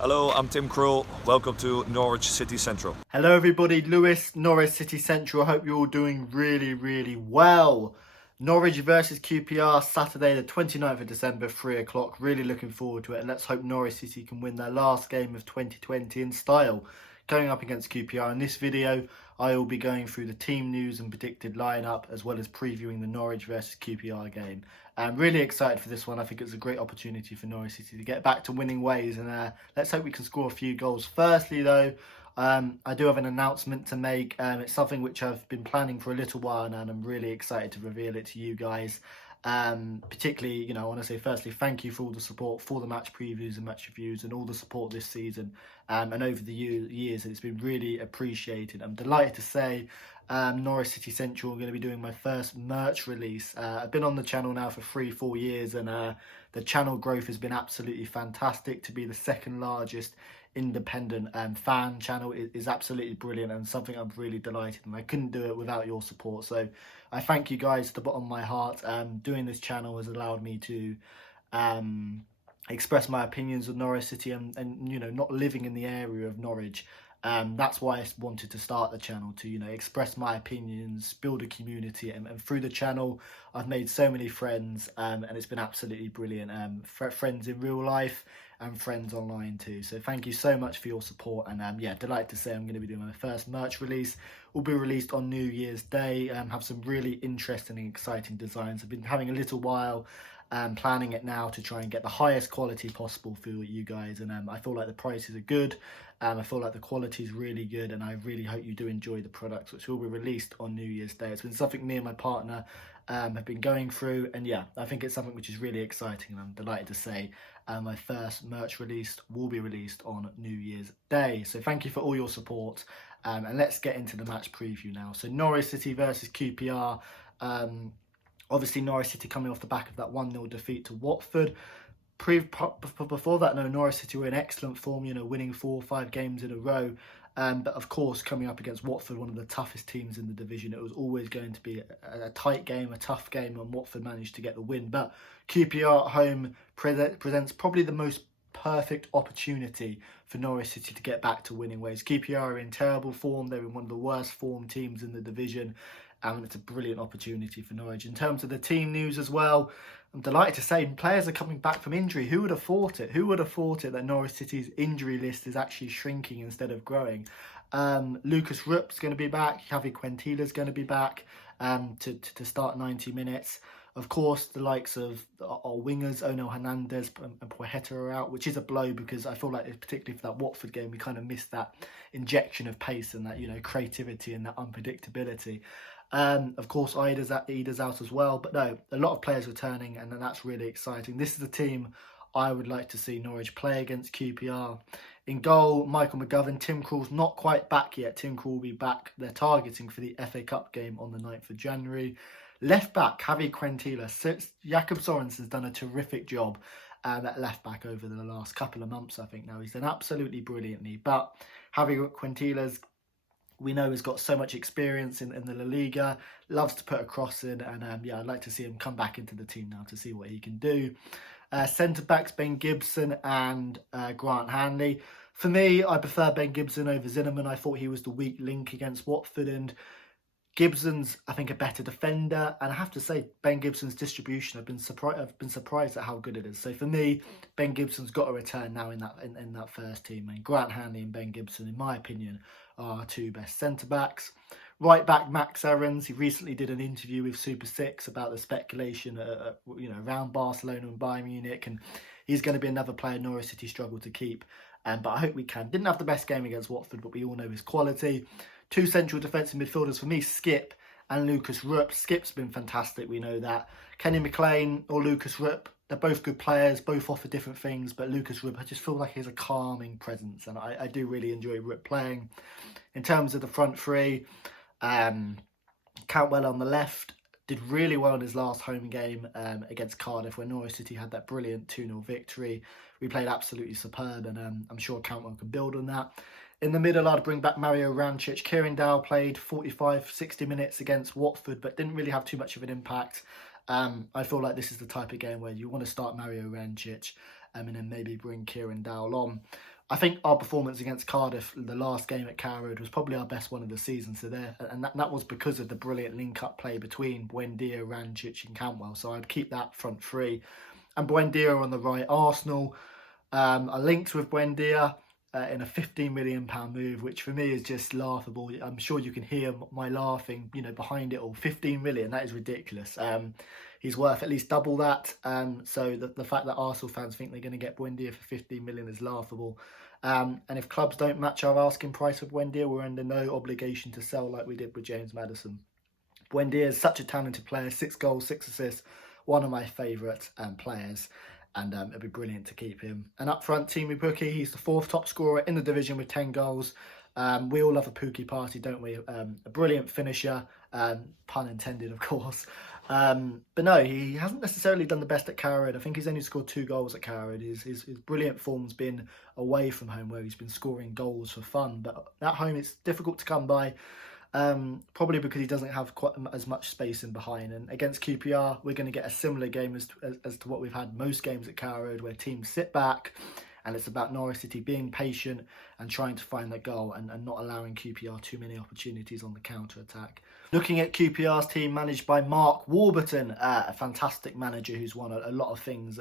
Hello, I'm Tim Krul. Welcome to Norwich City Central. Hello everybody, Lewis, Norwich City Central. I hope you're all doing really well. Norwich versus QPR, Saturday the 29th of December, 3 o'clock. Really looking forward to it, and let's hope Norwich City can win their last game of 2020 in style. Going up against QPR. In this video, I will be going through the team news and predicted lineup, as well as previewing the Norwich versus QPR game. I'm really excited for this one. I think it's a great opportunity for Norwich City to get back to winning ways, and let's hope we can score a few goals. Firstly, though, I do have an announcement to make. It's something which I've been planning for a little while now, and I'm really excited to reveal it to you guys. Particularly, I want to say firstly, thank you for all the support for the match previews and match reviews and all the support this season. And over the years, it's been really appreciated. I'm delighted to say Norwich City Central are going to be doing my first merch release. I've been on the channel now for 3-4 years, and the channel growth has been absolutely fantastic. To be the second largest independent fan channel is absolutely brilliant, and something I'm really delighted, and I couldn't do it without your support. So I thank you guys to the bottom of my heart. Doing this channel has allowed me to express my opinions of Norwich City, and not living in the area of Norwich. That's why I wanted to start the channel, to express my opinions, build a community, and through the channel I've made so many friends, and it's been absolutely brilliant. Friends in real life and friends online too. So thank you so much for your support, and yeah, delighted to say I'm going to be doing my first merch release. Will be released on New Year's Day. Have some really interesting and exciting designs. I've been having a little while planning it now to try and get the highest quality possible for you guys, and I feel like the prices are good. I feel like the quality is really good, and I really hope you do enjoy the products, which will be released on New Year's Day. It's been something me and my partner have been going through, and yeah, I think it's something which is really exciting, and I'm delighted to say my first merch release will be released on New Year's Day. So thank you for all your support, and let's get into the match preview now. So Norwich City versus QPR. Obviously Norwich City coming off the back of that 1-0 defeat to Watford. Before that, no, Norwich City were in excellent form, winning 4 or 5 games in a row. But of course, coming up against Watford, one of the toughest teams in the division, it was always going to be a tight game, a tough game, and Watford managed to get the win. But QPR at home presents probably the most perfect opportunity for Norwich City to get back to winning ways. QPR are in terrible form. They're in one of the worst form teams in the division, and it's a brilliant opportunity for Norwich. In terms of the team news as well, I'm delighted to say players are coming back from injury. Who would have thought it? Who would have thought it that Norwich City's injury list is actually shrinking instead of growing? Lucas Rupp's going to be back. Javi Quintila's going to be back to start 90 minutes. Of course, the likes of our wingers, Ono Hernandez and Poeta are out, which is a blow, because I feel like, particularly for that Watford game, we kind of missed that injection of pace and that creativity and that unpredictability. Of course, Ida's out as well, but no, a lot of players returning, and that's really exciting. This is the team I would like to see Norwich play against QPR. In goal, Michael McGovern. Tim Krul's not quite back yet. Tim Krul will be back. They're targeting for the FA Cup game on the 9th of January. Left back, Javi Quintila. Jakob Sorensen's done a terrific job at left back over the last couple of months, I think now. He's done absolutely brilliantly, but Javi Quintila's, we know, he's got so much experience in the La Liga, loves to put a cross in, and yeah, I'd like to see him come back into the team now to see what he can do. Centre-backs, Ben Gibson and Grant Hanley. For me, I prefer Ben Gibson over Zinnerman. I thought he was the weak link against Watford, and Gibson's, I think, a better defender, and I have to say Ben Gibson's distribution, I've been surprised at how good it is. So for me, Ben Gibson's got a return now in that first team, and Grant Hanley and Ben Gibson, in my opinion, are our 2 best centre backs. Right back, Max Aarons. He recently did an interview with Super 6 about the speculation around Barcelona and Bayern Munich, and he's going to be another player Norwich City struggled to keep, but I hope we can. Didn't have the best game against Watford, but we all know his quality. 2 central defensive midfielders for me, Skip and Lucas Rupp. Skip's been fantastic, we know that. Kenny McLean or Lucas Rupp, they're both good players, both offer different things, but Lucas Rupp, I just feel like he has a calming presence, and I do really enjoy Rupp playing. In terms of the front three, Cantwell on the left did really well in his last home game against Cardiff, where Norwich City had that brilliant 2-0 victory. We played absolutely superb, and I'm sure Cantwell can build on that. In the middle, I'd bring back Mario Rancic. Kieran Dowell played 45-60 minutes against Watford, but didn't really have too much of an impact. I feel like this is the type of game where you want to start Mario Rancic and then maybe bring Kieran Dowell on. I think our performance against Cardiff, the last game at Carrow Road, was probably our best one of the season. So there, and that was because of the brilliant link-up play between Buendia, Rancic, and Cantwell. So I'd keep that front three, and Buendia on the right. Arsenal are linked with Buendia in a £15 million move, which for me is just laughable. I'm sure you can hear my laughing, behind it all. 15 million, that is ridiculous. He's worth at least double that. So the fact that Arsenal fans think they're going to get Buendia for 15 million is laughable. And if clubs don't match our asking price with Buendia, we're under no obligation to sell like we did with James Maddison. Buendia is such a talented player, 6 goals, 6 assists, one of my favourite players. And it'd be brilliant to keep him. And up front, Timu Pukki, he's the 4th top scorer in the division with 10 goals. We all love a Pukki party, don't we? A brilliant finisher, pun intended, of course. But no, he hasn't necessarily done the best at Carrow Road. I think he's only scored 2 goals at Carrow Road. His brilliant form's been away from home, where he's been scoring goals for fun. But at home, it's difficult to come by. Probably because he doesn't have quite as much space in behind. And against QPR, we're going to get a similar game as to what we've had most games at Carrow Road, where teams sit back and it's about Norwich City being patient and trying to find their goal and not allowing QPR too many opportunities on the counter-attack. Looking at QPR's team managed by Mark Warburton, a fantastic manager who's won a lot of things.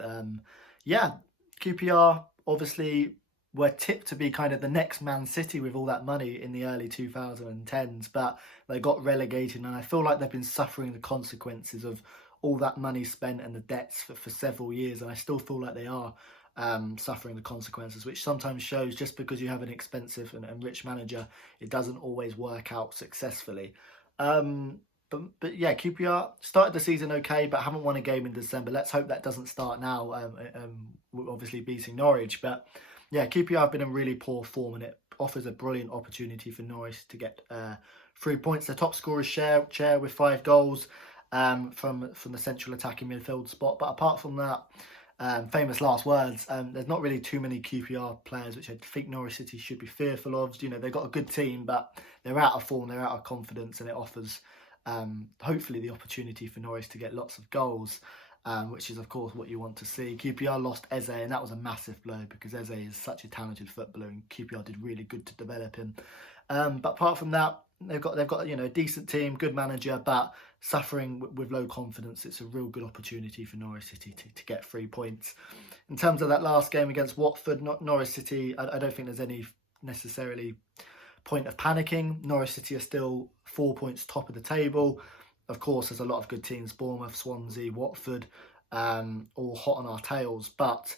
QPR obviously were tipped to be kind of the next Man City with all that money in the early 2010s, but they got relegated, and I feel like they've been suffering the consequences of all that money spent and the debts for several years, and I still feel like they are suffering the consequences, which sometimes shows just because you have an expensive and rich manager, it doesn't always work out successfully. But yeah, QPR started the season okay, but haven't won a game in December. Let's hope that doesn't start now. We're obviously beating Norwich, but yeah, QPR have been in really poor form, and it offers a brilliant opportunity for Norwich to get 3 points. The top scorers share with 5 goals from the central attacking midfield spot. But apart from that, famous last words, there's not really too many QPR players which I think Norwich City should be fearful of. They've got a good team, but they're out of form, they're out of confidence, and it offers hopefully the opportunity for Norwich to get lots of goals. Which is, of course, what you want to see. QPR lost Eze, and that was a massive blow because Eze is such a talented footballer, and QPR did really good to develop him. But apart from that, they've got a decent team, good manager, but suffering with low confidence. It's a real good opportunity for Norwich City to get 3 points. In terms of that last game against Watford, Norwich City, I don't think there's any necessarily point of panicking. Norwich City are still 4 points top of the table. Of course, there's a lot of good teams, Bournemouth, Swansea, Watford, all hot on our tails. But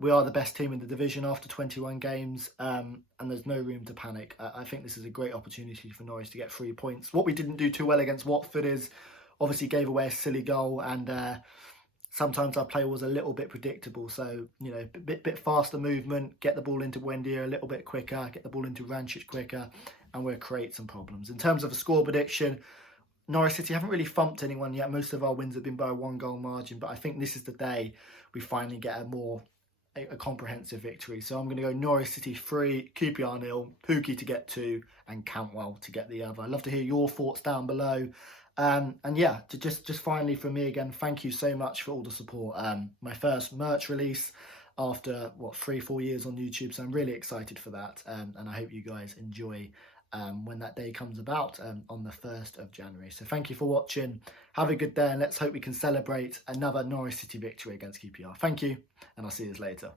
we are the best team in the division after 21 games, and there's no room to panic. I think this is a great opportunity for Norwich to get 3 points. What we didn't do too well against Watford is obviously gave away a silly goal, and sometimes our play was a little bit predictable. So, a bit faster movement, get the ball into Buendia a little bit quicker, get the ball into Rancic quicker, and we'll create some problems. In terms of a score prediction, Norwich City haven't really thumped anyone yet. Most of our wins have been by a 1-goal margin, but I think this is the day we finally get a comprehensive victory. So I'm going to go Norwich City 3, QPR 0, Pukki to get 2, and Cantwell to get the other. I'd love to hear your thoughts down below. And yeah, just finally from me again, thank you so much for all the support. My first merch release after 3-4 years on YouTube, so I'm really excited for that, and I hope you guys enjoy when that day comes about on the 1st of January. So thank you for watching. Have a good day, and let's hope we can celebrate another Norwich City victory against QPR. Thank you, and I'll see you later.